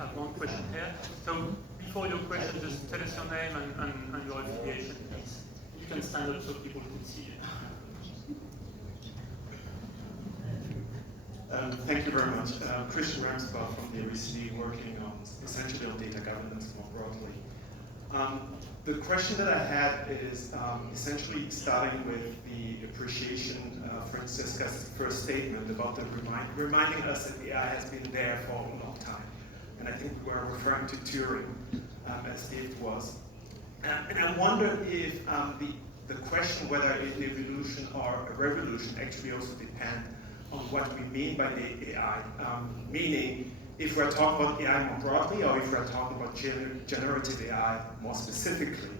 have one question here. So before your question, just tell us your name and your affiliation, please. You can stand up so people can see you. Thank you very much. Christian Ramsbach from the OECD, working on essentially on data governance more broadly. The question that I had is essentially starting with the appreciation Francesca's first statement about the reminding us that AI has been there for a long time. And I think we were referring to Turing, as Dave was. And I wonder if the question whether it's an evolution or a revolution actually also depends on what we mean by the AI. Meaning, if we're talking about AI more broadly, or if we're talking about generative AI more specifically,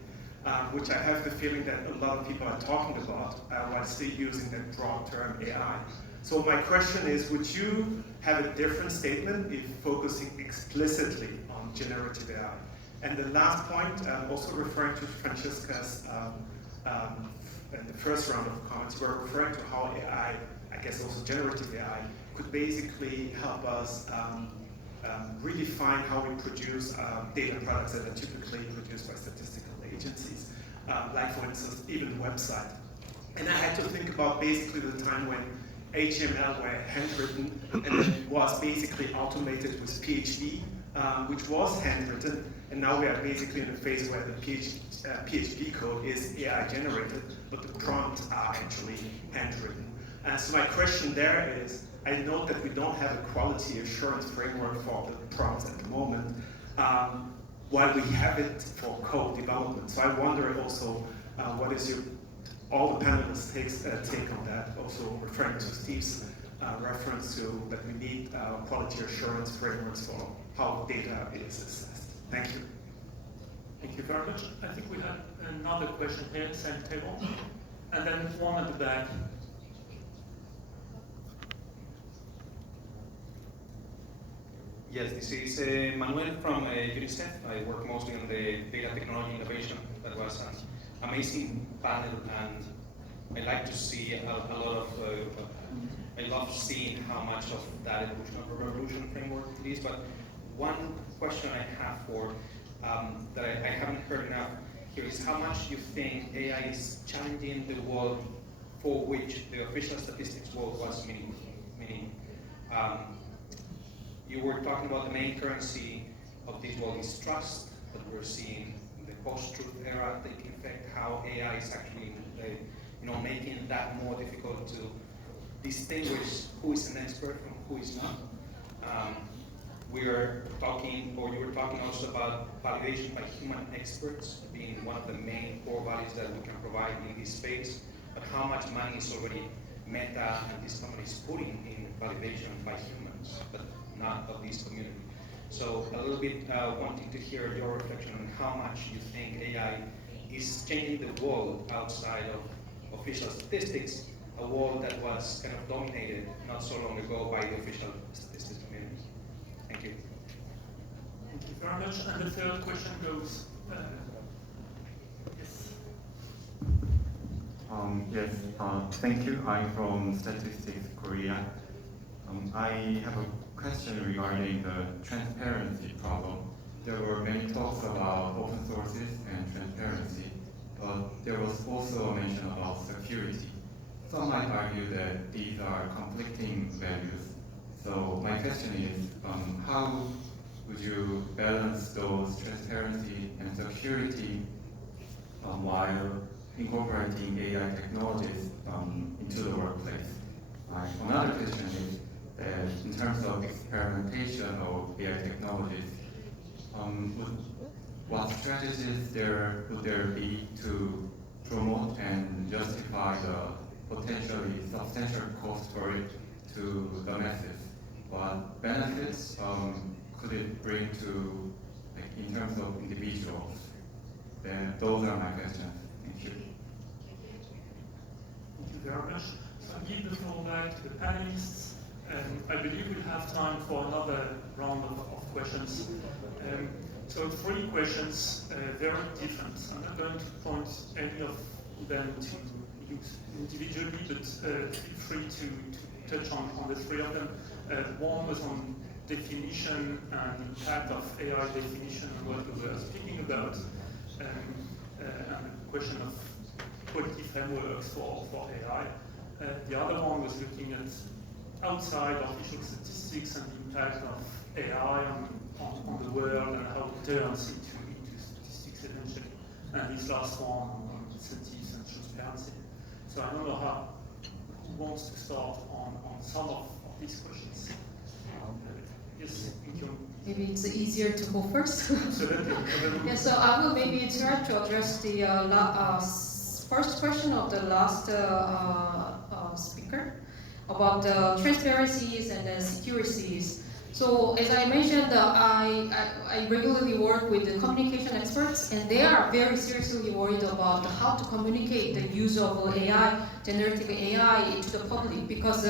which I have the feeling that a lot of people are talking about while still using that broad term AI. So my question is, would you have a different statement if focusing explicitly on generative AI? And the last point, also referring to Francesca's, in the first round of comments, we're referring to how AI, I guess also generative AI, could basically help us redefine how we produce data products that are typically produced by statistical agencies, like for instance, even the website. And I had to think about basically the time when HTML were handwritten and it was basically automated with PHP, which was handwritten, and now we are basically in a phase where the PHP code is AI generated, but the prompts are actually handwritten. And so my question there is, I note that we don't have a quality assurance framework for the prompts at the moment, while we have it for code development. So I wonder also, what is all the panelists' take on that, also referring to Steve's reference to that we need quality assurance frameworks for how data is assessed. Thank you. Thank you very much. I think we have another question here, same table, and then one at the back. Yes, this is Manuel from UNICEF. I work mostly on the data technology innovation. That was an amazing panel, and I like to see a lot of, I love seeing how much of that evolution of a revolution framework it is. But one question I have for, that I haven't heard enough here is how much you think AI is challenging the world for which the official statistics world was meaning. You were talking about the main currency of this world is trust, but we're seeing the post-truth era taking effect, how AI is actually making that more difficult to distinguish who is an expert from who is not. We are talking, or you were talking also about validation by human experts being one of the main core values that we can provide in this space, but how much money is already Meta and this company is putting in validation by humans, but not of this community. So a little bit wanting to hear your reflection on how much you think AI is changing the world outside of official statistics, a world that was kind of dominated not so long ago by the official statistics community. Thank you. Thank you very much. And the third question goes, yes. Yes, thank you. I'm from Statistics Korea. I have a question regarding the transparency problem. There were many talks about open sources and transparency, but there was also a mention about security. Some might argue that these are conflicting values. So my question is, how would you balance those transparency and security while incorporating AI technologies into the workplace? Another question is that in terms of experimentation of AI technologies, what strategies would there be to promote and justify the potentially substantial cost for it to the masses? What benefits could it bring to, in terms of individuals? Then those are my questions. Thank you. Thank you very much. So I'll give the floor back to the panelists. I believe we'll have time for another round of questions. So 3 questions, very different. I'm not going to point any of them to you individually, but feel free to touch on the 3 of them. One was on definition and impact of AI definition and what we were speaking about, and the question of quality frameworks for AI. The other one was looking at outside artificial statistics and the impact of AI on the world and how it turns into statistics eventually. And this last one on incentives and transparency. So I don't know who wants to start on some of these questions. Yes, thank you. Maybe it's easier to go first. Absolutely. Yeah, so I will maybe try to address the first question of the last speaker about the transparencies and the securities. So as I mentioned, I regularly work with the communication experts, and they are very seriously worried about how to communicate the use of AI, generative AI, to the public, because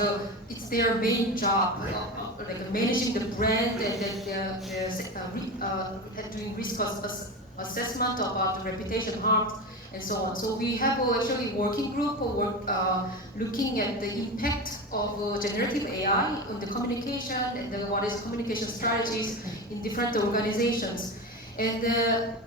it's their main job, like managing the brand and then doing risk assessment about the reputation harms and so on. So we have actually a working group looking at the impact of generative AI on the communication and what is communication strategies in different organizations. And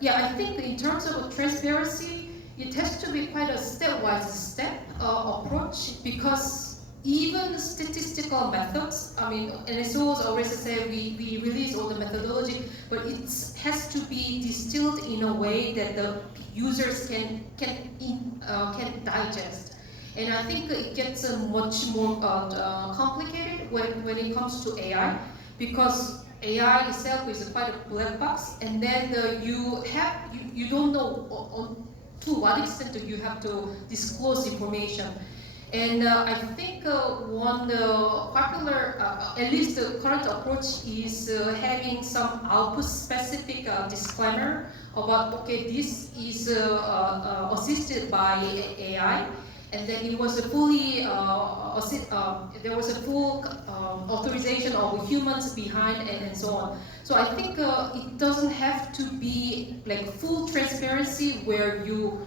yeah, I think in terms of transparency, it has to be quite a stepwise approach, because even statistical methods, I mean, NSOs always say we release all the methodology, but it has to be distilled in a way that the users can digest. And I think it gets much more complicated when it comes to AI, because AI itself is quite a black box, and then you don't know to what extent you have to disclose information. And I think one popular, at least the current approach, is having some output-specific disclaimer about, okay, this is assisted by AI, and then it was a fully, there was a full authorization of humans behind, and so on. So I think it doesn't have to be like full transparency where you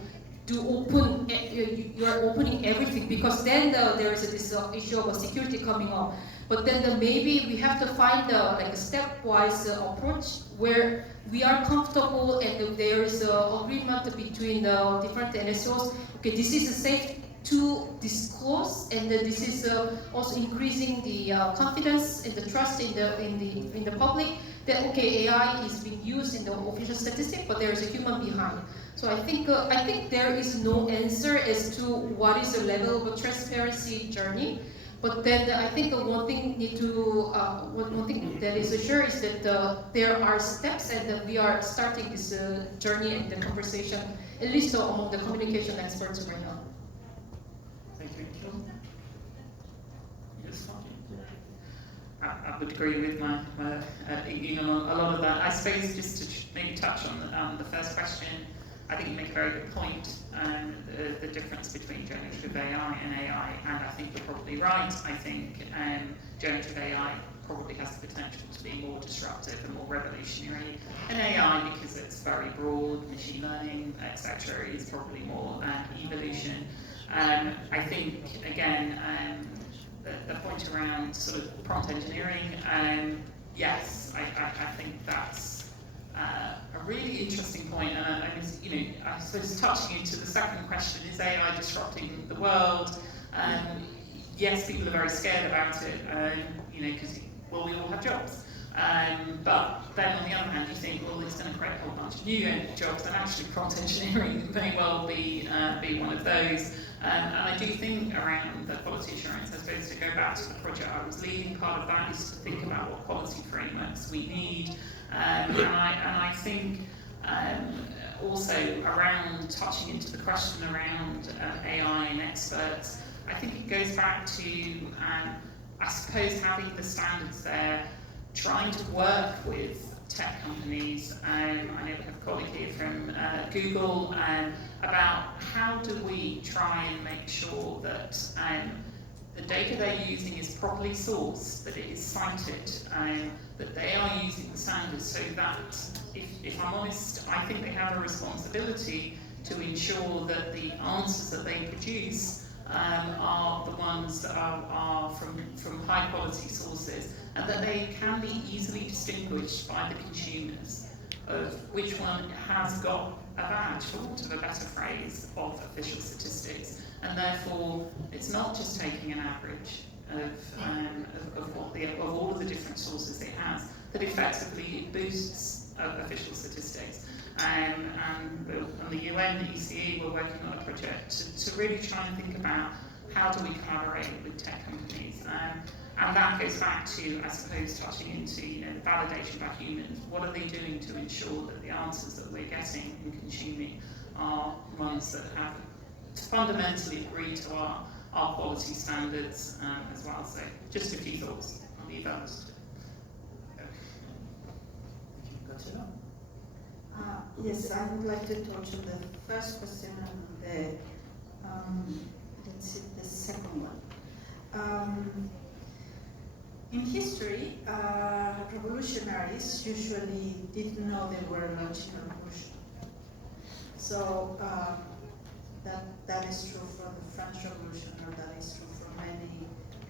are opening everything, because then there is this issue of security coming up. But then maybe we have to find like a stepwise approach where we are comfortable and there is agreement between the different NSOs. Okay, this is safe to disclose, and this is also increasing the confidence and the trust in the public that, okay, AI is being used in the official statistic, but there is a human behind. So I think there is no answer as to what is the level of a transparency journey. But then I think one thing that is sure is that there are steps, and that we are starting this journey and the conversation, at least among the communication experts right now. Thank you. Yes, I would agree with my a lot of that. I suppose just to maybe touch on the first question, I think you make a very good point, the difference between generative AI and AI, and I think you're probably right. I think generative AI probably has the potential to be more disruptive and more revolutionary. And AI, because it's very broad, machine learning, etc., is probably more evolution. I think, again, the point around sort of prompt engineering, yes, I think that's a really interesting point, and I suppose touching into the second question, is AI disrupting the world? Yes, people are very scared about it, because we all have jobs. But then on the other hand, you think, well, it's going to create a whole bunch of new jobs, and actually prompt engineering may well be one of those. And I do think around the quality assurance, I suppose, to go back to the project I was leading, part of that is to think about what quality frameworks we need. And I think also around touching into the question around AI and experts, I think it goes back to, I suppose, having the standards there, trying to work with tech companies. I know we have a colleague here from Google, about how do we try and make sure that the data they're using is properly sourced, that it is cited, that they are using the standards, so that, if I'm honest, I think they have a responsibility to ensure that the answers that they produce are the ones that are from high quality sources, and that they can be easily distinguished by the consumers of which one has got a badge, for want of a better phrase, of official statistics, and therefore it's not just taking an average of all of the different sources it has, that effectively boosts official statistics. And the UN, the ECE, we're working on a project to really try and think about how do we collaborate with tech companies. And that goes back to, I suppose, touching into the validation by humans. What are they doing to ensure that the answers that we're getting and consuming are ones that have fundamentally agreed to our quality standards as well? So just a few thoughts. I'll leave those. Yes, I would like to touch on the first question and the second one. In history, revolutionaries usually didn't know they were launching a revolution. So that is true for the French Revolution, or that is true for many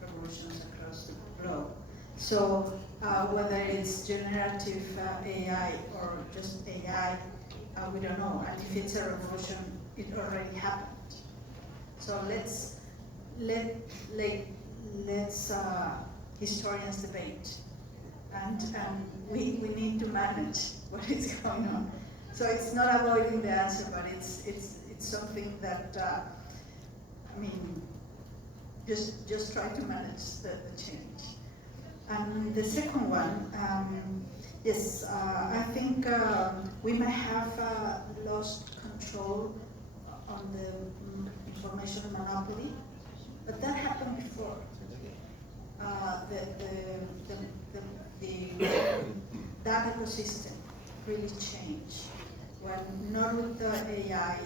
revolutions across the globe. So whether it's generative AI or just AI, we don't know. And if it's a revolution, it already happened. So let's historians debate, and we need to manage what is going on. So it's not avoiding the answer, but it's something that I mean, just try to manage the change. And the second one, yes, I think we may have lost control on the information monopoly, but that happened before. That ecosystem really changed, when not with the AI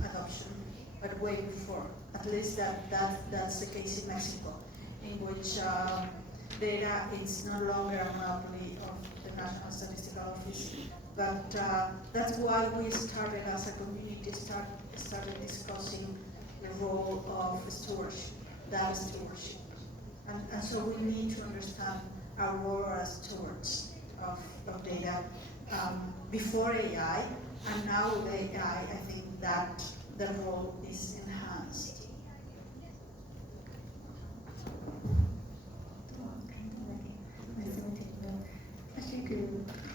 adoption, but way before. At least that's the case in Mexico, in which data is no longer a monopoly of the National Statistical Office. But that's why we started as a community, started discussing the role of stewardship, data stewardship. And so we need to understand our role as stewards of data before AI, and now with AI, I think that the role is enhanced. 사실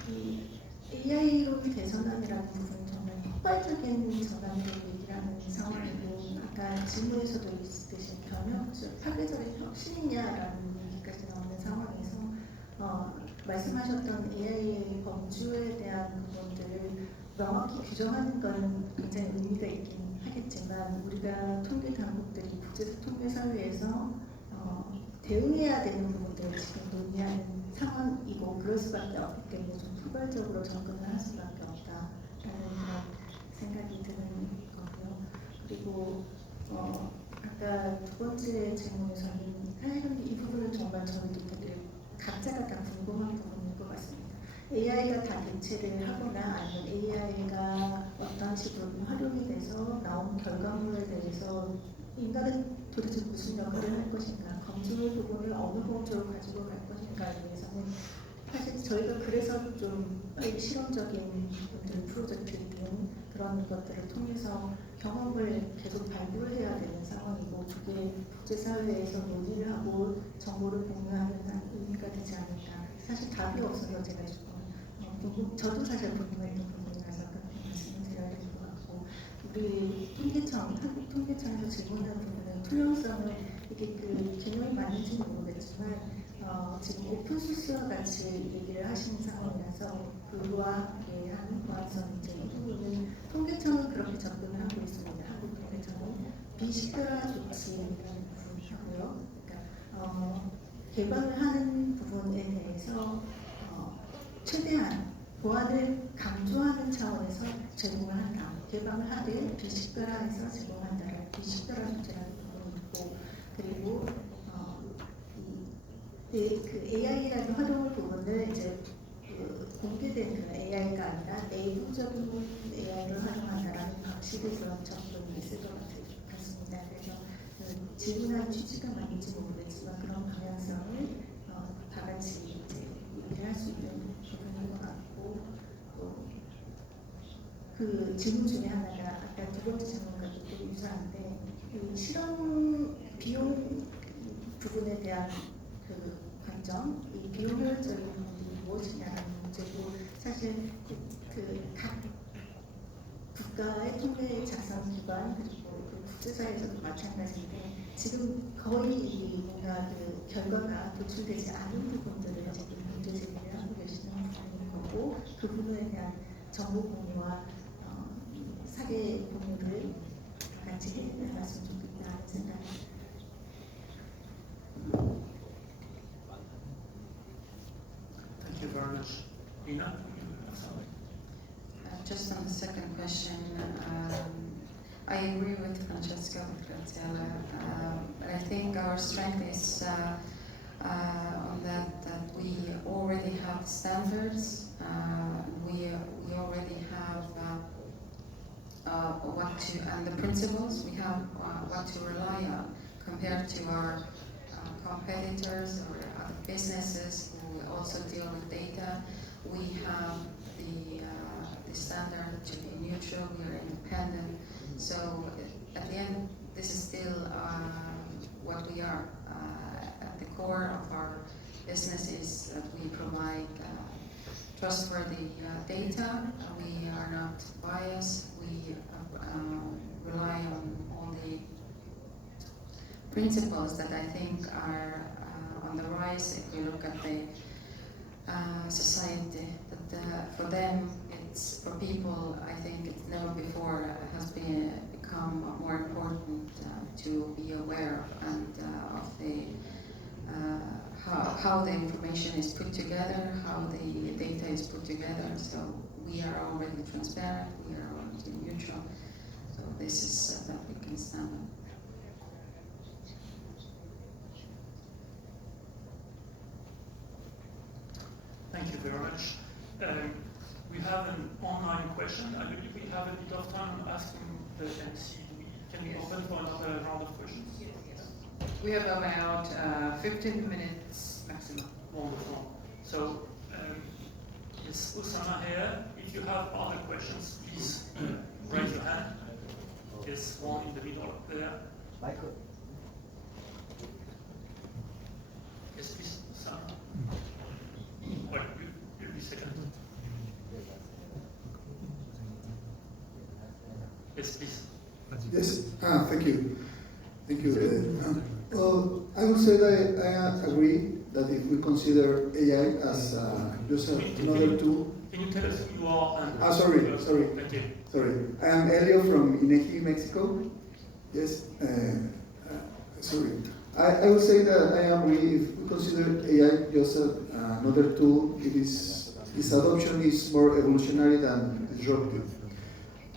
이 AI로 개선안이라는 부분은 정말 폭발적인 전환으로 얘기를 하는 상황이고, 아까 질문에서도 있듯이 파괴적인 혁신이냐라는 얘기까지 나오는 상황에서 말씀하셨던 AI의 범주에 대한 부분들을 명확히 규정하는 건 굉장히 의미가 있긴 하겠지만, 우리가 통계 당국들이 국제 통계 사회에서 대응해야 되는 부분들을 지금 논의하는 상황이고, 그럴 수밖에 없기 때문에 좀 포괄적으로 접근을 할 수밖에 없다라는 그런 생각이 드는 거고요. 그리고 아까 두 번째 질문에서는 사실은 이 부분은 정말 저희도 되게 각자가 다 궁금한 부분일 것 같습니다. AI가 다 대체를 하거나 아니면 AI가 어떤 식으로 활용이 돼서 나온 결과물에 대해서 인간은 도대체 무슨 역할을 할 것인가, 검증의 부분을 어느 범주로 가지고 갈 것인가에 대해서는 사실 저희가 그래서 좀 실험적인 부분들, 프로젝트 등 그런 것들을 통해서 경험을 계속 발굴해야 되는 상황이고, 그게 국제사회에서 논의를 하고 정보를 공유하는 한 의미가 되지 않을까. 사실 답이 없어서 제가 조금 저도 사실 궁금했던 부분이라서 그렇게 말씀을 드려야 될 것 같고, 우리 통계청, 한국 통계청에서 질문한 부분은 투명성을 이게 개념이 맞는지는 모르겠지만 지금 오픈소스와 같이 얘기를 하시는 상황이라서 그와 함께 하는 보안성 문제 이 부분은 통계청은 그렇게 접근을 하고 있습니다. 한국 통계청은 비식별화 조치라는 부분이고요. 그러니까 개방을 하는 부분에 대해서 최대한 보안을 강조하는 차원에서 제공을 한다. 개방을 하되 비식별화해서 제공한다라는 비식별화 조치라는 부분이 있고, 그리고 그 AI라는 활용을 부분을 이제 공개된 그 AI가 아니라 내부적인 AI를 활용한다라는 방식의 그런 접근이 있을 것 같습니다. 그래서 질문하는 취지가 맞는지 모르겠지만 그런 방향성을 다 같이 그 질문 중에 하나가 아까 두 번째 질문과 좀 유사한데 그 실험 비용 부분에 대한 그 관점, 이 비용 효율적인 부분이 무엇이냐는 문제고 사실 각 국가의 통계 작성 기관 그리고 그 국제사회에서도 마찬가지인데 지금 거의 뭔가 그 결과가 도출되지 않은 부분들을 지금 문제 제기를 하고 계시는 부분인 거고 그 부분에 대한 정보 공유와 사계 공유를 같이 해 나갔으면 좋겠다는 생각입니다. Thank you very much. Ina? Just on the second question, I agree with Francesca, with Graziella, but I think our strength is on that we already have standards, we already have what to, and the principles, we have what to rely on compared to our competitors or other businesses who also deal with data. We have the standard to be neutral, we are independent. So at the end, this is still what we are. At the core of our business is that we provide trustworthy data. We are not biased. We rely on all the principles that I think are on the rise if we look at the society. That for them, it's for people. I think it's never before has become more important to be aware and of the how the information is put together, how the data is put together. So we are already transparent. We are already neutral. So this is that we can stand on. Thank you very much. We have an online question. I believe we have a bit of time asking the MC. Can we open for another round of questions? Yes. We have about 15 minutes maximum. Wonderful. So, it's Usama here. If you have other questions, please raise your hand. There's one in the middle there. Michael. Yes, please, Usama. Well, you'll be second. Yes, please. Yes, thank you. Thank you. Well, I would say that I agree that if we consider AI as just another tool. Can you tell us who you are? And Sorry. Thank you. Sorry. I am Elio from INEGI, Mexico. Yes, sorry. I would say that I agree if we consider AI just another tool, its adoption is more evolutionary than disruptive.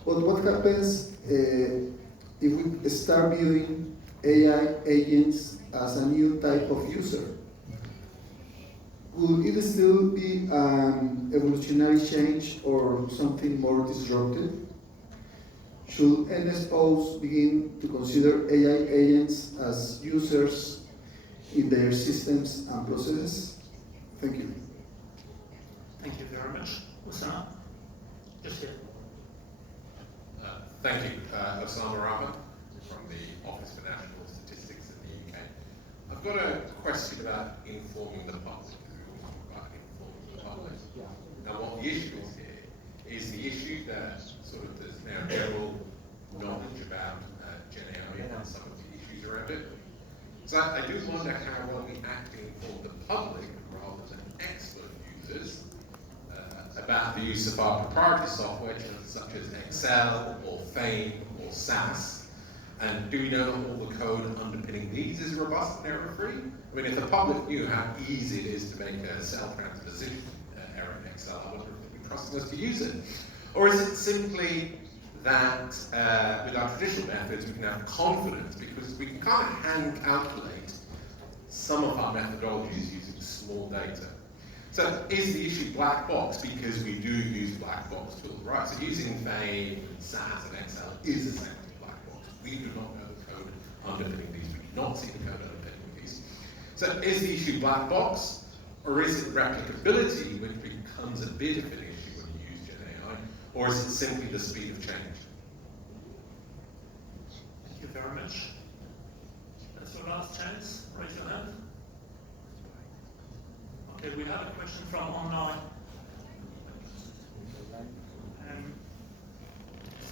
But what happens if we start viewing AI agents as a new type of user? Will it still be an evolutionary change or something more disruptive? Should NSOs begin to consider AI agents as users in their systems and processes? Thank you. Thank you very much. Osama? Just here. Thank you. Osama Rahman from the Office for National Statistics in the UK. I've got a question about informing the public. We all talk about informing the public. Now, what the issue is here is the issue that sort of there's now general knowledge about Gen AI and some of the issues around it. So I do wonder how well we actually inform the public rather than expert users about the use of our proprietary software, such as Excel or Fame or SAS. And do we know that all the code underpinning these is robust and error-free? I mean, if the public knew how easy it is to make a cell transposition error in Excel, I wonder if they'd be trusting us to use it. Or is it simply that with our traditional methods we can have confidence because we can kind of hand calculate some of our methodologies using small data? So is the issue black box because we do use black box tools, right? So using Fame, SAS and Excel is essentially black box. We do not know the code underpinning these. We do not see the code underpinning these. So is the issue black box or is it replicability, which becomes a bit of an issue when you use Gen AI? Or is it simply the speed of change? Thank you very much. That's your last chance. Raise your hand. Okay, we have a question from online.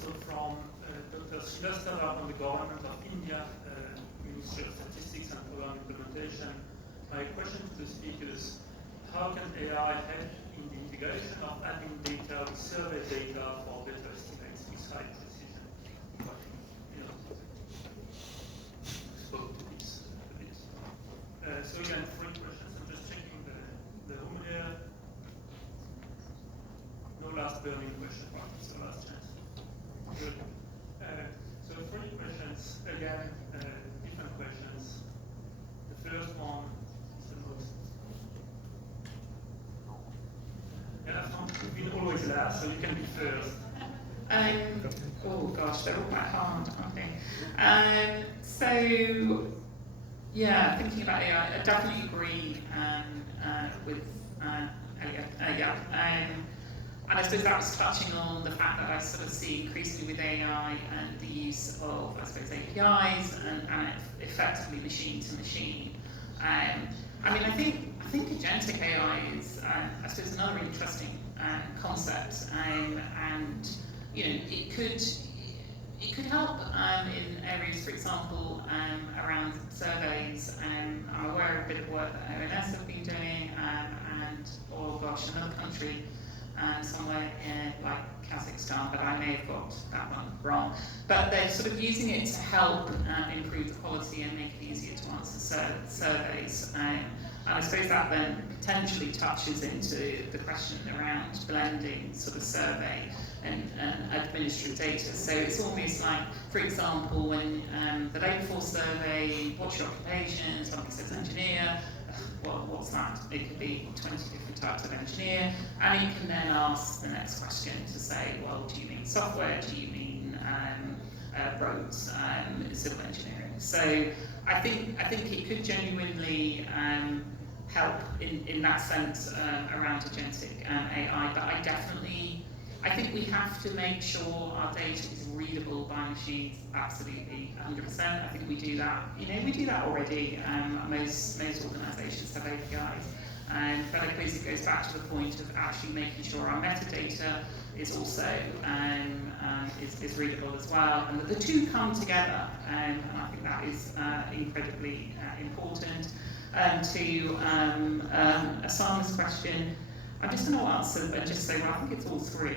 So from Dr. Srivastava from the Government of India, Ministry of Statistics and Program Implementation. My question to the speakers, how can AI help in the integration of admin data with survey data for better estimates with high precision? Spoke to this a bit. So again, 3 questions. I'm just checking the room here. No last burning question, right? It's the last chance. Good. So 3 questions, again, different questions. The first one is the most. Yeah, you've been always last, so you can be first. Oh gosh, they're all quite hard, aren't they? So, yeah, thinking about AI, I definitely agree with Elliot. And I suppose that was touching on the fact that I sort of see increasingly with AI and the use of, I suppose, APIs and effectively machine to machine. I mean, I think agentic AI is, I suppose, another interesting concept, and you know, it could help in areas, for example, around surveys. I'm aware of a bit of work that ONS have been doing, and oh gosh, another country. Somewhere in like Kazakhstan, but I may have got that one wrong. But they're sort of using it to help improve the quality and make it easier to answer surveys. And I suppose that then potentially touches into the question around blending sort of survey and administrative data. So it's almost like, for example, when the labour force survey, what's your occupation? Somebody says engineer. Well, what's that? It could be 20 different types of engineer, and it can then ask the next question to say, well, do you mean software? Do you mean roads, civil engineering? So I think it could genuinely help in that sense around agentic AI, but I think we have to make sure our data is readable by machines, absolutely, 100%. I think we do that. You know, we do that already. Most organisations have APIs. But I suppose it goes back to the point of actually making sure our metadata is also is readable as well, and that the two come together. And I think that is incredibly important. To Asama's question, I'm just going to answer and just say, well, I think it's all 3,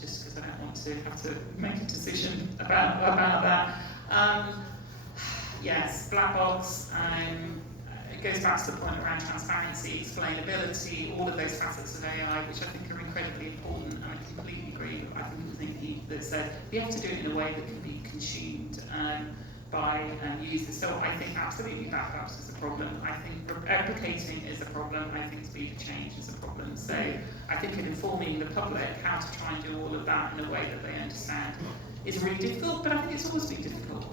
just because I don't want to have to make a decision about that. Yes, black box. It goes back to the point around transparency, explainability, all of those facets of AI, which I think are incredibly important, and I completely agree. I think it was Nikki that said we have to do it in a way that can be consumed by users. So I think absolutely backups is a problem. I think replicating is a problem. I think speed of change is a problem. So I think in informing the public how to try and do all of that in a way that they understand is really difficult, but I think it's always been difficult.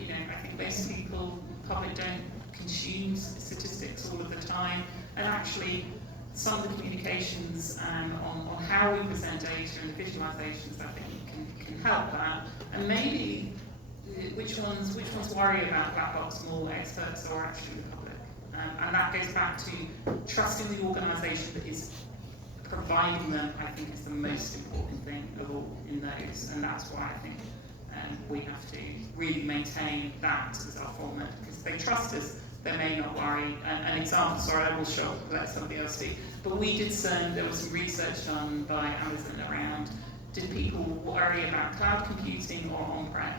You know, I think most people, public don't consume statistics all of the time, and actually some of the communications on how we present data and the visualizations, I think can help that. And maybe which ones worry about black box more, experts or actually the public? And that goes back to trusting the organisation that is providing them, I think, is the most important thing of all in those, and that's why I think we have to really maintain that as our format, because if they trust us, they may not worry. An example, sorry, I will let somebody else speak, but we did there was some research done by Amazon around, did people worry about cloud computing or on-prem?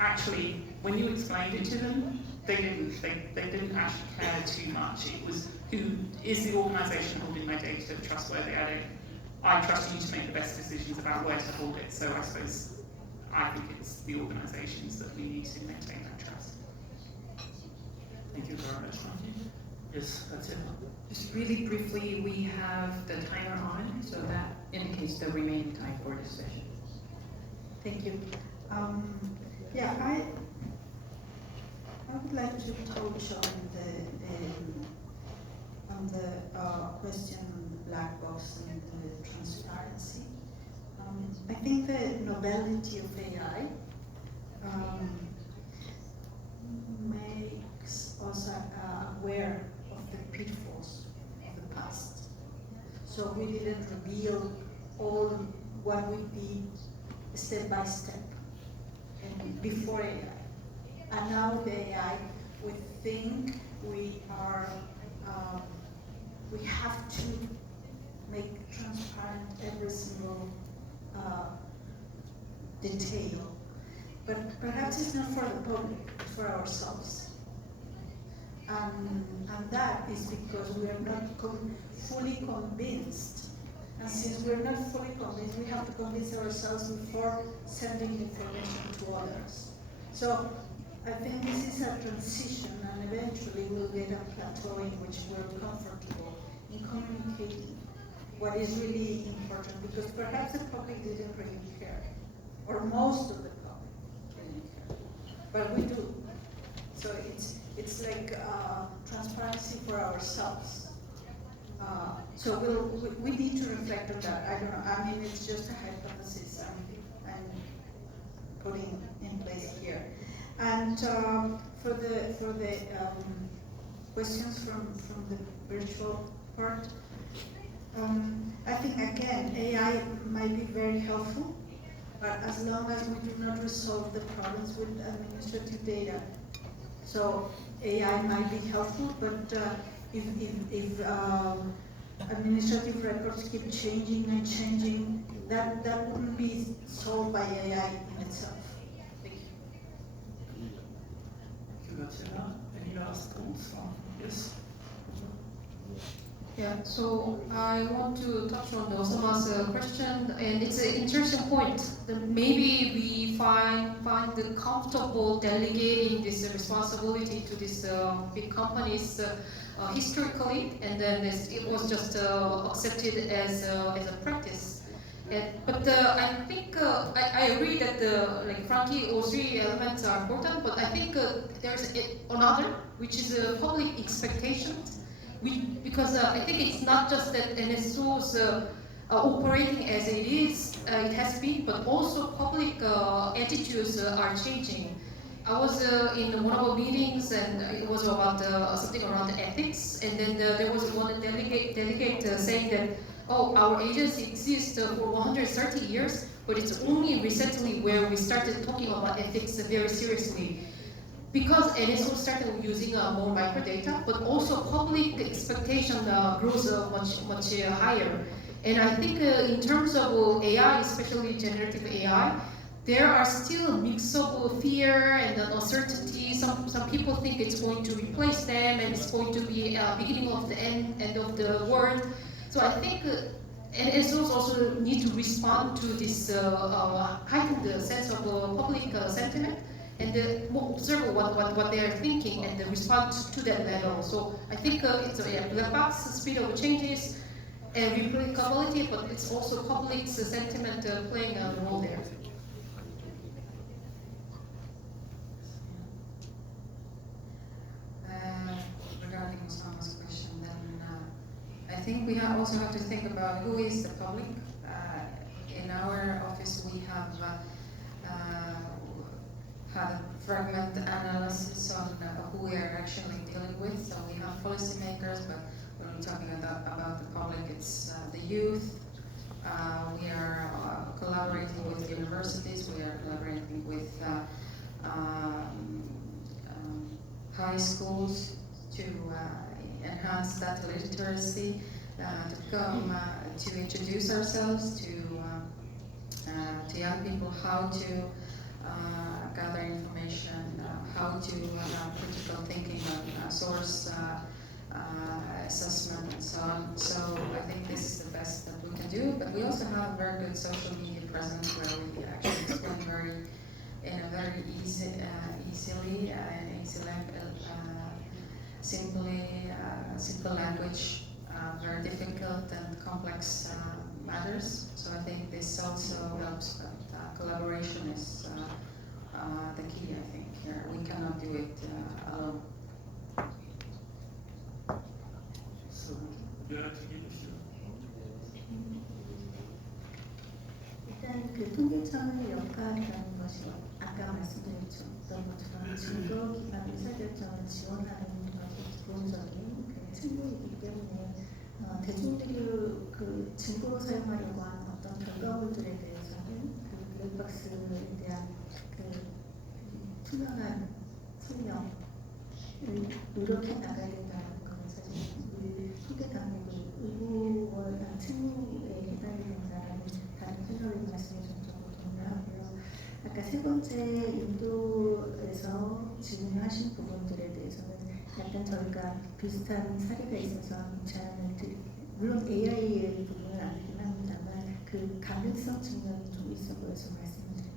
Actually, when you explained it to them, they didn't actually care too much. It was, who is the organisation holding my data trustworthy? I trust you to make the best decisions about where to hold it. So I suppose I think it's the organisations that we need to maintain that trust. Thank you very much, Matthew. Yes, that's it. Just really briefly, we have the timer on, so that indicates the remaining time for this session. Thank you. Yeah, I would like to touch on the question on the black box and the transparency. I think the novelty of AI makes us aware of the pitfalls of the past. So we didn't reveal all what we did step by step and before AI. And now with AI, we think we are, we have to make transparent every single detail. But perhaps it's not for the public, it's for ourselves. And that is because we are not fully convinced. And since we're not fully convinced, we have to convince ourselves before sending information to others. So I think this is a transition, and eventually we'll get a plateau in which we're comfortable in communicating what is really important, because perhaps the public didn't really care, or most of the public didn't care, but we do. So it's like transparency for ourselves. So we need to reflect on that. I don't know. I mean, it's just a hypothesis I'm putting in place here. And for the questions from the virtual part, I think again AI might be very helpful, but as long as we do not resolve the problems with administrative data. So AI might be helpful, but if administrative records keep changing and changing, that wouldn't be solved by AI in itself. Thank you. Thank you, Graciela. Any last thoughts? Yes? Yeah, so I want to touch on Osama's question, and it's an interesting point. That maybe we find it comfortable delegating this responsibility to these big companies historically, and then it was just accepted as a practice. But I think I agree that like Frankie, all three elements are important. But I think there's another, which is public expectations. Because I think it's not just that NSO's operating as it is, it has been, but also public attitudes are changing. I was in one of our meetings, and it was about something around ethics, and then there was one delegate saying that, oh, our agency exists for 130 years, but it's only recently where we started talking about ethics very seriously. Because NSO started using more microdata, but also public expectation grows much higher. And I think in terms of AI, especially generative AI, there are still a mix of fear and uncertainty. Some people think it's going to replace them, and it's going to be beginning of the end of the world. So I think NSOs also need to respond to this heightened sense of public sentiment, and observe what they are thinking and respond to that level. So I think it's a black box, speed of changes, and replicability, but it's also public sentiment playing a role there. Regarding Osama's question, then I think we also have to think about who is the public. In our office, we have had a fragment analysis on who we are actually dealing with. So we have policymakers, but when we're talking about the public, it's the youth. We are collaborating with universities. We are collaborating with high schools to enhance data literacy, to come to introduce ourselves to young people, how to gather information, how to have critical thinking on source assessment and so on. So I think this is the best that we can do, but we also have a very good social media presence where we actually explain in a very easily and simple language, very difficult and complex matters. So I think this also helps, but collaboration is the key, I think, here. We cannot do it alone. So, would you like to give a few? 일단 그 통계청의 역할이라는 것이 아까 말씀드렸던 것처럼 증거 기반 의사결정을 지원하는 것이 기본적인 그 책무이기 때문에 대중들이 그 증거로 사용하려고 하는 어떤 결과물들에 대해서는 그 블랙박스에 대한 그 투명한 설명을 노력해 나가야 된다는 것은 사실 우리 통계당국의 의무와 책무에 해당이 된다는 다른 패널의 말씀에 전적으로 동의하고요. 아까 세 번째 인도에서 질문하신 부분들에 대해서는 약간 저희가 비슷한 사례가 있어서 제안을 드립니다. 물론 AI의 부분은 아니긴 합니다만 그 가능성 측면이 좀 있어 보여서 말씀드립니다.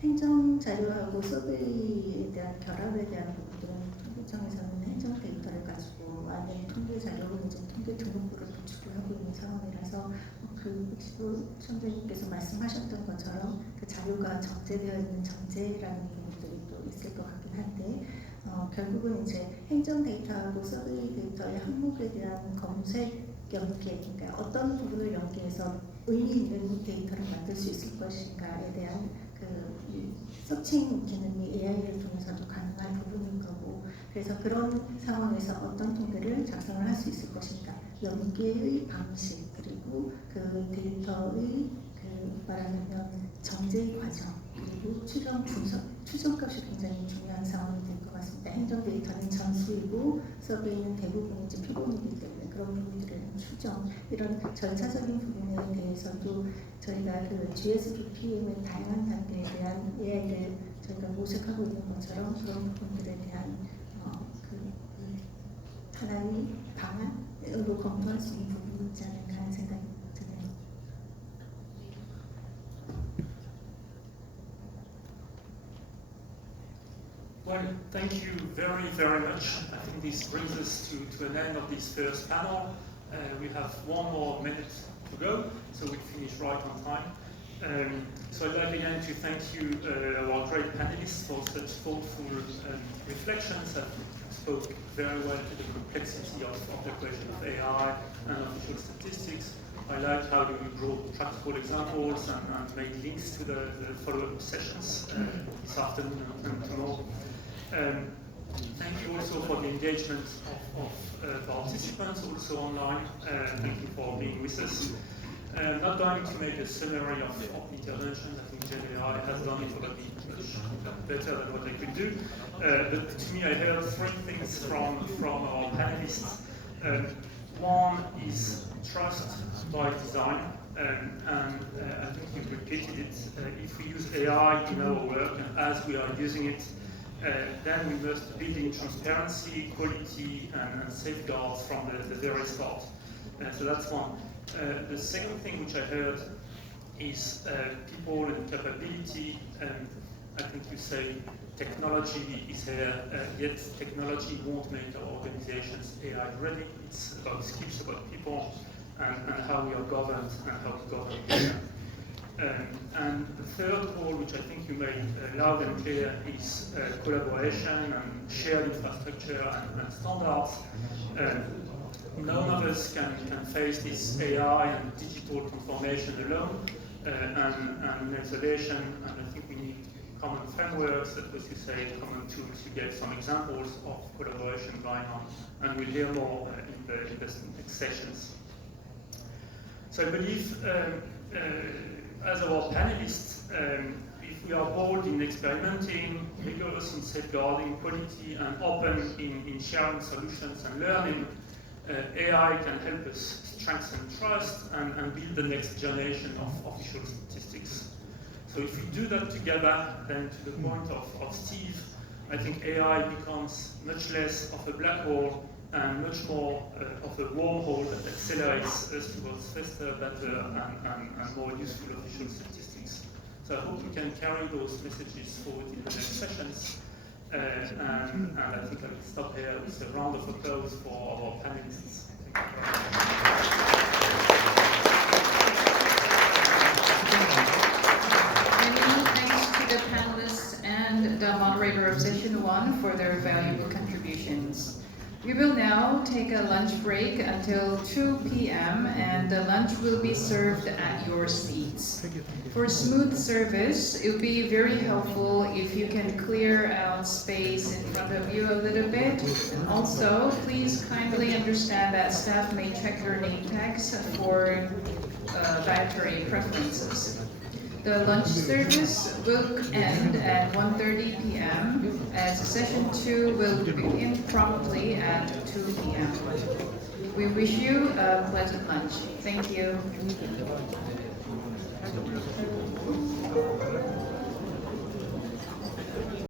행정 자료하고 서베이에 대한 결합에 대한 부분들은 통계청에서는 행정 데이터를 가지고 안에 통계 자료를 이제 통계 등록부를 구축을 하고 있는 상황이라서 그 시청자님께서 말씀하셨던 것처럼 그 자료가 정제되어 있는 정제라는 부분들이 또 있을 것 같긴 한데 결국은 이제 행정 데이터하고 서베이 데이터의 항목에 대한 검색 연계, 그러니까 어떤 부분을 연계해서 의미 있는 데이터를 만들 수 있을 것인가에 대한 그 서칭 기능이 AI를 통해서도 가능한 부분인 거고, 그래서 그런 상황에서 어떤 통계를 작성을 할 수 있을 것인가, 연계의 방식, 그리고 그 데이터의 그 말하자면 정제의 과정, 그리고 추정 분석, 추정값이 굉장히 중요한 상황이 될 것 같습니다. 행정 데이터는 전수이고 서베이는 대부분 이제 표본이기 때문에 그런 부분들에 대한 추정, 이런 절차적인 부분에 대해서도 저희가 그 GSBPM의 다양한 단계에 대한 AI를 저희가 모색하고 있는 것처럼 그런 부분들에 대한 그 하나의 방안으로 검토할 수 있는 부분이 있지 않을까 하는 생각이 드네요. Well, thank you very, very much. I think this brings us to an end of this first panel. We have 1 more minute to go, so we'll finish right on time. So I'd like again to thank you, our great panelists, for such thoughtful reflections that spoke very well to the complexity of the question of AI and official statistics. I like how you brought practical examples and made links to the follow-up sessions this afternoon and tomorrow. Thank you also for the engagement of participants also online. Thank you for being with us. I'm not going to make a summary of the interventions. I think GenAI has done it already much better than what I could do. But to me, I heard 3 things from our panelists. One is trust by design, and I think you've repeated it. If we use AI in our work, and as we are using it, then we must build in transparency, quality, and safeguards from the very start. So that's one. The second thing which I heard is people and capability. I think you say technology is here, yet technology won't make our organizations AI ready. It's about skills, about people, and how we are governed and how we govern. And the third goal, which I think you made loud and clear, is collaboration and shared infrastructure and standards. None of us can face this AI and digital transformation alone and in isolation, and I think we need common frameworks, that was to say, common tools. You gave some examples of collaboration going on, and we'll hear more in the next sessions. So I believe, as our panelists, if we are bold in experimenting, rigorous in safeguarding quality, and open in sharing solutions and learning, AI can help us strengthen trust and build the next generation of official statistics. So if we do that together, then to the point of Steve, I think AI becomes much less of a black hole and much more of a wormhole that accelerates us towards faster, better, and more useful official statistics. So I hope we can carry those messages forward in the next sessions. And I think I will stop here with a round of applause for our panelists. Many thanks to the panelists and the moderator of session 1 for their valuable contributions. We will now take a lunch break until 2 p.m. and the lunch will be served at your seats. For smooth service, it would be very helpful if you can clear out space in front of you a little bit. And also, please kindly understand that staff may check your name tags for dietary preferences. The lunch service will end at 1:30 p.m. as session 2 will begin promptly at 2 p.m. We wish you a pleasant lunch. Thank you.